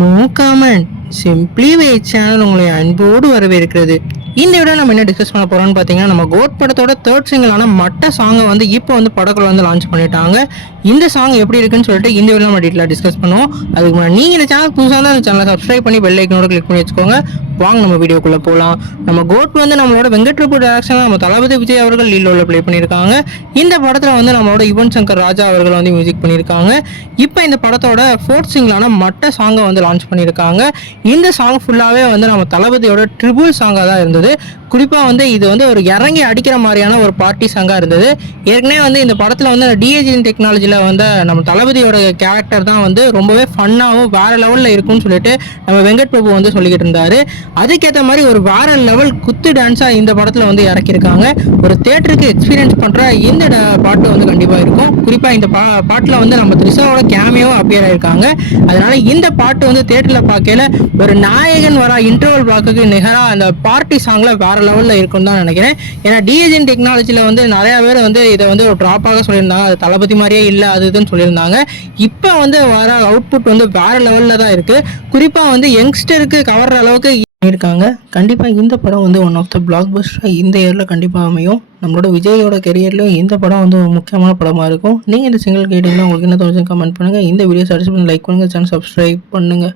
No comment simply வே channel உங்களை அன்போடு வரவேற்கிறது. இந்த விட நம்ம என்ன டிஸ்கஸ் பண்ண போறோம்னு பார்த்தீங்கன்னா, நம்ம கோட் படத்தோட தேர்ட் சிங்கிளான மட்ட சாங்கை வந்து இப்போ வந்து படக்குள்ள வந்து லான்ச் பண்ணிட்டாங்க. இந்த சாங் எப்படி இருக்குன்னு சொல்லிட்டு இந்த வீடியோ நம்ம டீட்டெயிலாக டிஸ்கஸ் பண்ணுவோம். அதுக்கு முன்னாடி நீங்கள் இந்த சேனல் புதுசாக தான் அந்த சேனலை சப்ஸ்கிரைப் பண்ணி பெல் ஐக்கனோட கிளிக் பண்ணி வச்சுக்கோங்க. வாங்க நம்ம வீடியோக்குள்ளே போகலாம். நம்ம கோட் வந்து நம்மளோட வெங்கட் பிரபு டைரக்ஷனில் நம்ம தளபதி விஜய் அவர்கள் லீலோவில் ப்ளே பண்ணியிருக்காங்க. இந்த படத்தில் வந்து நம்மளோட யுவன் சங்கர் ராஜா அவர்கள் வந்து மியூசிக் பண்ணியிருக்காங்க. இப்போ இந்த படத்தோட ஃபோர்த் சிங்கிளான மட்ட சாங்கை வந்து லான்ச் பண்ணியிருக்காங்க. இந்த சாங் ஃபுல்லாகவே வந்து நம்ம தளபதியோட ட்ரிபிள் சாங்காக தான் இருந்தது. குறிப்பாக வந்து இது வந்து ஒரு இறங்கி அடிக்கிற மாதிரியான ஒரு பார்ட்டி சாங்காக இருந்தது. ஏற்கனவே வந்து இந்த படத்தில் வந்து டிஏஜின் டெக்னாலஜியில் வந்து நம்ம தளபதியோட கேரக்டர் தான் வந்து ரொம்பவே ஃபன்னாகவும் வேறு லெவலில் இருக்கும்னு சொல்லிட்டு நம்ம வெங்கட் பிரபு வந்து சொல்லிக்கிட்டு இருந்தார். அதுக்கேற்ற மாதிரி ஒரு வேறு லெவல் குத்து டான்ஸாக இந்த படத்தில் வந்து இறக்கியிருக்காங்க. ஒரு தேட்டருக்கு எக்ஸ்பீரியன்ஸ் பண்ணுற இந்த பாட்டு வந்து கண்டிப்பாக இருக்கும். குறிப்பாக இந்த பாட்டில் வந்து நம்ம த்ரிஷாவோட கேமியோவும் அப்பியர் ஆயிருக்காங்க. அதனால இந்த பாட்டு வந்து தேட்டரில் பார்க்கல ஒரு நாயகன் வர இன்டர்வல் பிளாக்குக்கு நிகராக அந்த பார்ட்டி சாங்கில் வேறு லெவலில் இருக்குன்னு தான் நினைக்கிறேன். ஏன்னா டிஏஜின் டெக்னாலஜியில் வந்து நிறையா பேர் வந்து இதை வந்து ஒரு ட்ராப்பாக சொல்லியிருந்தாங்க. அது தளபதி மாதிரியே இல்லை அது இதுன்னு சொல்லியிருந்தாங்க. இப்போ வந்து வர அவுட்புட் வந்து வேறு லெவலில் தான் இருக்குது. குறிப்பாக வந்து யங்ஸ்டருக்கு கவர்ற அளவுக்கு இருக்காங்க. கண்டிப்பாக இந்த படம் வந்து ஒன் ஆஃப் த பிளாக் பஸ்டராக இந்த இயரில் கண்டிப்பாக அமையும். நம்மளோட விஜயோட கெரியர்லையும் இந்த படம் வந்து ஒரு முக்கியமான படமாக இருக்கும். நீங்கள் இந்த சிங்கிள் கேட்டிங்கன்னா உங்களுக்கு என்ன தோணுச்சுன்னு கமெண்ட் பண்ணுங்கள். இந்த வீடியோ சர்ச் பண்ணி லைக் பண்ணுங்கள், சேனல் சப்ஸ்கிரைப் பண்ணுங்கள்.